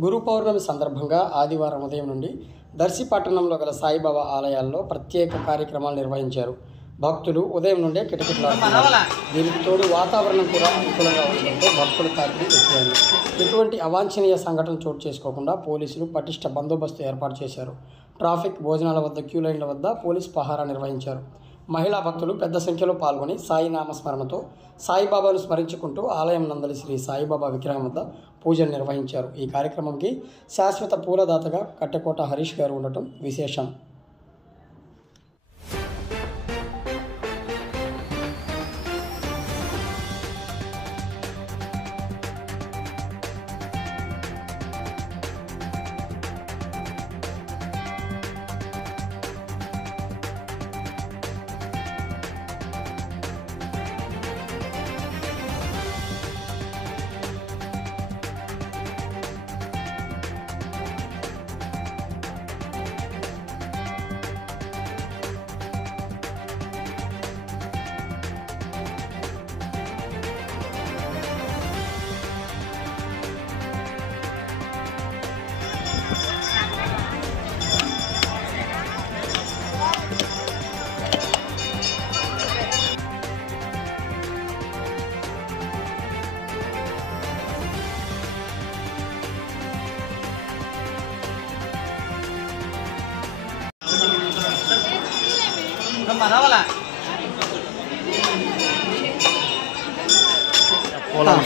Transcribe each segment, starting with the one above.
గురు పౌర్ణమి సందర్భంగా ఆదివారం ఉదయం నుండి దర్శి పట్టణంలో గల సాయిబాబా ఆలయాల్లో ప్రత్యేక కార్యక్రమాలు నిర్వహించారు. భక్తులు ఉదయం నుండే కిటకిటలాడుతున్నారు. దీనికి తోడు వాతావరణం కూడా అనుకూలంగా ఉండడంతో భక్తుల తాకిడి ఎక్కువైంది. ఎటువంటి అవాంఛనీయ సంఘటన చోటు చేసుకోకుండా పోలీసులు పటిష్ట బందోబస్తు ఏర్పాటు చేశారు. ట్రాఫిక్, భోజనాల వద్ద, క్యూ లైన్ల వద్ద పోలీసు పహారా నిర్వహించారు. మహిళా భక్తులు పెద్ద సంఖ్యలో పాల్గొని సాయి నామస్మరణతో సాయిబాబాను స్మరించుకుంటూ ఆలయం నందలి శ్రీ సాయిబాబా విగ్రహం వద్ద పూజలు నిర్వహించారు. ఈ కార్యక్రమంకి శాశ్వత పూలదాతగా కట్టెకోట హరీష్ గారు ఉండటం విశేషం.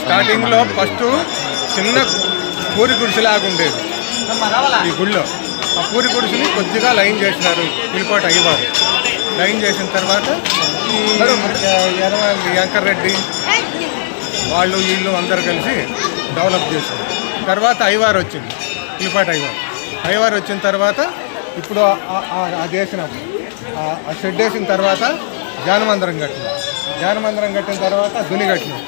స్టార్టింగ్ లో ఫస్ట్ చిన్న పూరి గుడిసెలాగా ఉండేది ఈ గుళ్ళో. ఆ పూరి గుడిసెని కొద్దిగా లైన్ చేసినారు పిలిపాట అయ్యవారు. లైన్ చేసిన తర్వాత యాంకర్ రెడ్డి వాళ్ళు వీళ్ళు అందరు కలిసి డెవలప్ చేశారు. తర్వాత అయ్యవారు వచ్చింది, పిలిపాట అయ్యవారు వచ్చిన తర్వాత ఇప్పుడు అది వేసినాం. ఆ షెడ్ వేసిన తర్వాత ధ్యానమందిరం కట్టిన తర్వాత దుని కట్టినాం.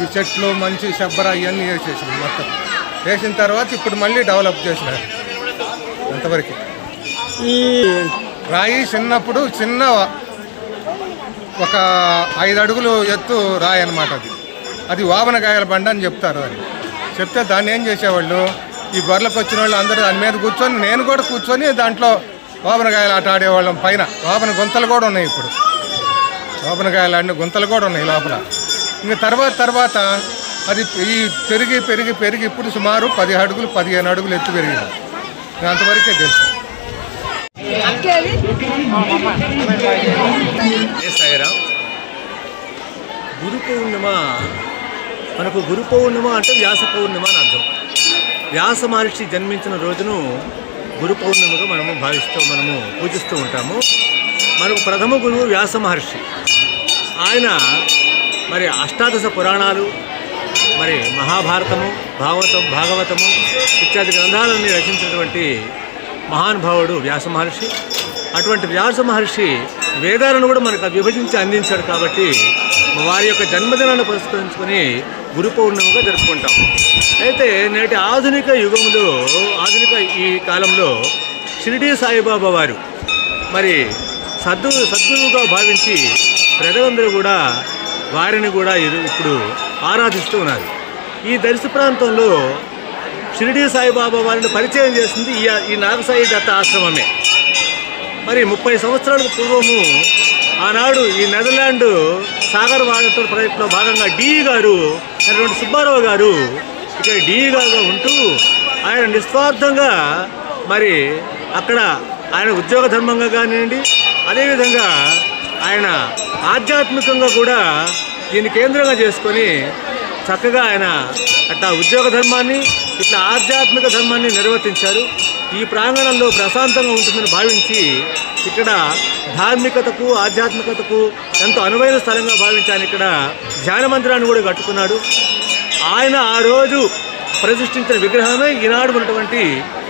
ఈ చెట్లు మంచి శబ్బర ఇవన్నీ వేసేసినాం. మొత్తం వేసిన తర్వాత ఇప్పుడు మళ్ళీ డెవలప్ చేసినారు. అంతవరకు ఈ రాయి చిన్నప్పుడు చిన్న ఒక 5 అడుగులు ఎత్తు రాయి అన్నమాట. అది వామనకాయల బండ అని చెప్తారు. అని చెప్తే దాన్ని ఏం చేసేవాళ్ళు, ఈ గొర్రెలకు వచ్చిన వాళ్ళు అందరూ దాని మీద కూర్చొని, నేను కూడా కూర్చొని దాంట్లో వామనకాయలు ఆట ఆడేవాళ్ళం. పైన వామన గుంతలు కూడా ఉన్నాయి. ఇప్పుడు వామనకాయలు ఆడిన గుంతలు కూడా ఉన్నాయి లోపల. ఇంకా తర్వాత అది ఈ పెరిగి ఇప్పుడు సుమారు 10 అడుగులు 15 అడుగులు ఎత్తు పెరిగింది. అంతవరకే తెలుసు. సాయిరామ్. గురు పౌర్ణిమ, మనకు గురు పౌర్ణిమ అంటే వ్యాస పౌర్ణిమ అని అర్థం. వ్యాస మహర్షి జన్మించిన రోజును గురు పౌర్ణిమగా మనము పూజిస్తూ ఉంటాము. మనకు ప్రథమ గురువు వ్యాస మహర్షి. ఆయన మరి అష్టాదశ పురాణాలు, మరి మహాభారతము, భాగవతము ఇత్యాది గ్రంథాలన్నీ రచించినటువంటి మహానుభావుడు వ్యాస మహర్షి. అటువంటి వ్యాస మహర్షి వేదాలను కూడా మనకు విభజించి అందించాడు. కాబట్టి వారి యొక్క జన్మదినాన్ని పురస్కరించుకొని గురు పౌర్ణమిగా జరుపుకుంటాం. అయితే నేటి ఆధునిక ఈ కాలంలో షిరిడీ సాయిబాబా వారు మరి సద్గురువుగా భావించి ప్రజలందరూ కూడా వారిని కూడా ఇప్పుడు ఆరాధిస్తూ ఉన్నారు. ఈ దర్శి ప్రాంతంలో షిరిడీ సాయిబాబా వారిని పరిచయం చేసింది ఈ నాగసాయి దత్త ఆశ్రమమే. మరి 30 సంవత్సరాలకు పూర్వము ఆనాడు ఈ నెదర్లాండ్ సాగర్ వాటర్ ప్రాజెక్టులో భాగంగా డిఈ గారు అనేటువంటి సుబ్బారావు గారు ఇక్కడ డిఈ గారుగా ఉంటూ ఆయన నిస్వార్థంగా మరి అక్కడ ఆయన ఉద్యోగ ధర్మంగా కానివ్వండి, అదేవిధంగా ఆయన ఆధ్యాత్మికంగా కూడా దీన్ని కేంద్రంగా చేసుకొని చక్కగా ఆయన అట్లా ఉద్యోగ ధర్మాన్ని ఇట్లా ఆధ్యాత్మిక ధర్మాన్ని నిర్వర్తించారు. ఈ ప్రాంగణంలో ప్రశాంతంగా ఉంటుందని భావించి ఇక్కడ ధార్మికతకు ఆధ్యాత్మికతకు ఎంతో అనువైన స్థలంగా భావించాను. ఇక్కడ ధ్యాన మందిరాన్ని కూడా కట్టుకున్నాడు. ఆయన ఆ రోజు ప్రతిష్ఠించిన విగ్రహమే ఈనాడు ఉన్నటువంటి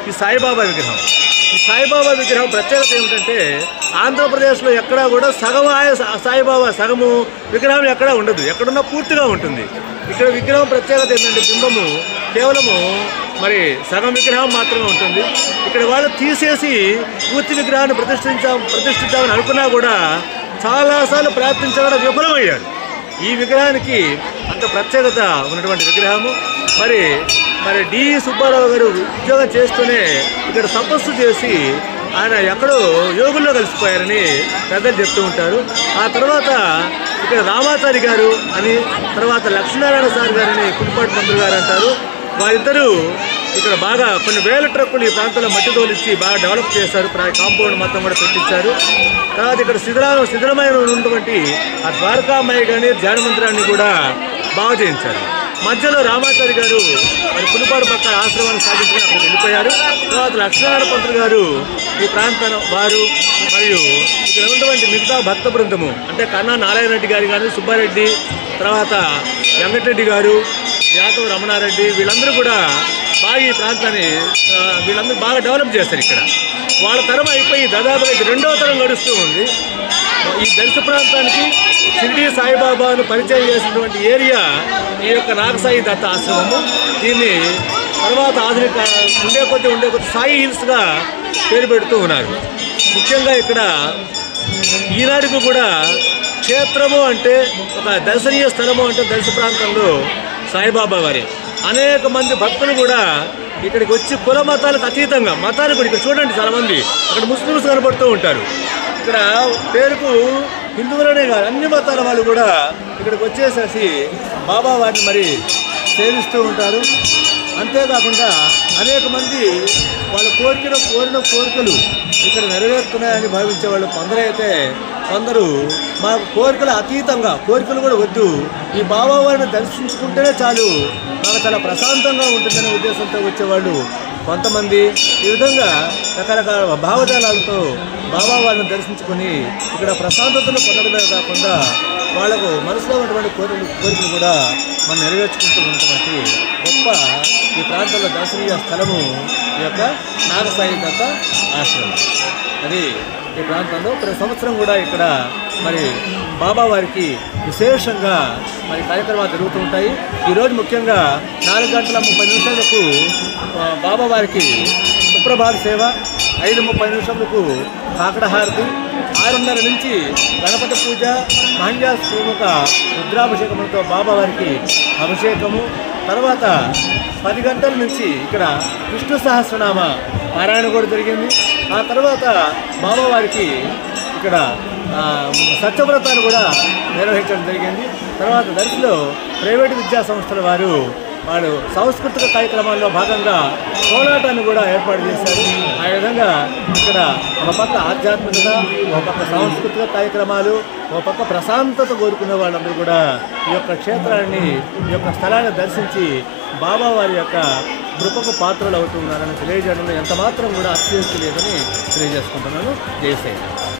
ఈ సాయిబాబా విగ్రహం. ఈ సాయిబాబా విగ్రహం ప్రత్యేకత ఏమిటంటే ఆంధ్రప్రదేశ్లో ఎక్కడా కూడా సగం సాయిబాబా సగము విగ్రహం ఎక్కడా ఉండదు, ఎక్కడున్నా పూర్తిగా ఉంటుంది. ఇక్కడ విగ్రహం ప్రత్యేకత ఏంటంటే బింబము కేవలము మరి సగం విగ్రహం మాత్రమే ఉంటుంది. ఇక్కడ వాళ్ళు తీసేసి పూర్తి విగ్రహాన్ని ప్రతిష్ఠించామని అనుకున్నా కూడా చాలాసార్లు ప్రయత్నించడం విఫలమయ్యారు. ఈ విగ్రహానికి అంత ప్రత్యేకత ఉన్నటువంటి విగ్రహము. మరి డి సుబ్బారావు గారు ఉద్యోగం చేస్తూనే ఇక్కడ తపస్సు చేసి ఆయన ఎక్కడో యోగుల్లో కలిసిపోయారని పెద్దలు చెప్తూ ఉంటారు. ఆ తర్వాత ఇక్కడ రామాచారి గారు అని, తర్వాత లక్ష్మీనారాయణ సార్ గారని పులిపాటి మంత్రి గారు అంటారు. వారిద్దరూ ఇక్కడ బాగా కొన్ని వేల ట్రక్కులు ఈ ప్రాంతంలో మట్టి తోలిచ్చి బాగా డెవలప్ చేశారు. కాంపౌండ్ మొత్తం కూడా పెట్టించారు. తర్వాత ఇక్కడ శిథిలమైన ఉన్నటువంటి ఆ ద్వారకామయ్య కానీ ధ్యాన మందిరాన్ని కూడా బాగు చేయించారు. మధ్యలో రామాచారి గారు మరి పులిపాడు పక్క ఆశ్రమాన్ని సాధించుకుని అక్కడికి వెళ్ళిపోయారు. తర్వాత లక్ష్మీనారాయణ పంతులు గారు ఈ ప్రాంతం వారు మరియు ఇక్కడ ఉన్నటువంటి మిగతా భక్త బృందము అంటే కన్నా నారాయణ రెడ్డి గారు కానీ, సుబ్బారెడ్డి, తర్వాత వెంకటరెడ్డి గారు, యాదవ్ రమణారెడ్డి, వీళ్ళందరూ కూడా బాగా ఈ ప్రాంతాన్ని వీళ్ళందరూ బాగా డెవలప్ చేస్తారు. ఇక్కడ వాళ్ళ తరం అయిపోయి దాదాపుగా ఇది 2వ తరం గడుస్తూ ఉంది. ఈ దర్శ ప్రాంతానికి షిరిడి సాయిబాబాను పరిచయం చేసినటువంటి ఏరియా ఈ యొక్క నాగసాయి దత్త ఆశ్రమము. దీన్ని తర్వాత ఆధునిక ఉండే కొద్ది సాయి హిల్స్గా పేరు పెడుతూ ఉన్నారు. ముఖ్యంగా ఇక్కడ ఈనాటికి కూడా క్షేత్రము అంటే ఒక దర్శనీయ స్థలము అంటే దర్శ ప్రాంతంలో సాయిబాబా వారి అనేక మంది భక్తులు కూడా ఇక్కడికి వచ్చి కుల మతాలకు అతీతంగా మతాలు కూడా ఇక్కడ చూడండి చాలామంది అక్కడ ముస్లిమ్స్ కనబడుతూ ఉంటారు. ఇక్కడ పేరుకు హిందువులనే కాదు అన్ని మతాల వాళ్ళు కూడా ఇక్కడికి వచ్చేసేసి బాబా వారిని మరి సేవిస్తూ ఉంటారు. అంతేకాకుండా అనేక మంది వాళ్ళ కోరిన కోరికలు ఇక్కడ నెరవేరుతున్నాయని భావించే వాళ్ళు కొందరు మాకు కోరికలు అతీతంగా కోరికలు కూడా వద్దు, ఈ బాబా వారిని దర్శించుకుంటేనే చాలు, మాకు చాలా ప్రశాంతంగా ఉంటుందనే ఉద్దేశంతో వచ్చేవాళ్ళు కొంతమంది. ఈ విధంగా రకరకాల భావజాలాలతో బాబా వారిని దర్శించుకొని ఇక్కడ ప్రశాంతతను పొందడమే కాకుండా వాళ్ళకు మనసులో ఉన్నటువంటి కోరికలు కూడా మనం నెరవేర్చుకుంటూ ఉన్నటువంటి గొప్ప ఈ ప్రాంతంలో దర్శనీయ స్థలము ఈ యొక్క నాగసాయి దత్త ఆశ్రమం. అది ఈ ప్రాంతంలో ప్రతి సంవత్సరం కూడా ఇక్కడ మరి బాబా వారికి విశేషంగా మరి కార్యక్రమాలు జరుగుతూ ఉంటాయి. ఈరోజు ముఖ్యంగా 4:30 బాబా వారికి సుప్రభాత సేవ, 5:30 కాకడ హారతి, 6:30 నుంచి గణపతి పూజ, మహన్యాసపూర్వక రుద్రాభిషేకములతో బాబా వారికి అభిషేకము, తర్వాత 10 గంటల నుంచి ఇక్కడ విష్ణు సహస్రనామ పారాయణ కూడా జరిగింది. ఆ తర్వాత బాబా వారికి ఇక్కడ సత్యవ్రతాలు కూడా నిర్వహించడం జరిగింది. తర్వాత దర్శిలో ప్రైవేటు విద్యా సంస్థల వాళ్ళు సాంస్కృతిక కార్యక్రమాల్లో భాగంగా కోలాటాన్ని కూడా ఏర్పాటు చేశారు. ఆ విధంగా ఇక్కడ ఒక పక్క ఆధ్యాత్మికత, ఒక పక్క సాంస్కృతిక కార్యక్రమాలు, ఒక పక్క ప్రశాంతత కోరుకునే వాళ్ళందరూ కూడా ఈ యొక్క క్షేత్రాన్ని ఈ యొక్క స్థలాన్ని దర్శించి బాబా వారి యొక్క కృపకు పాత్రలు అవుతున్నారని తెలియజేయడంలో ఎంత మాత్రం కూడా అత్యుక్తి లేదని తెలియజేసుకుంటున్నాను. జై శ్రీరామ్.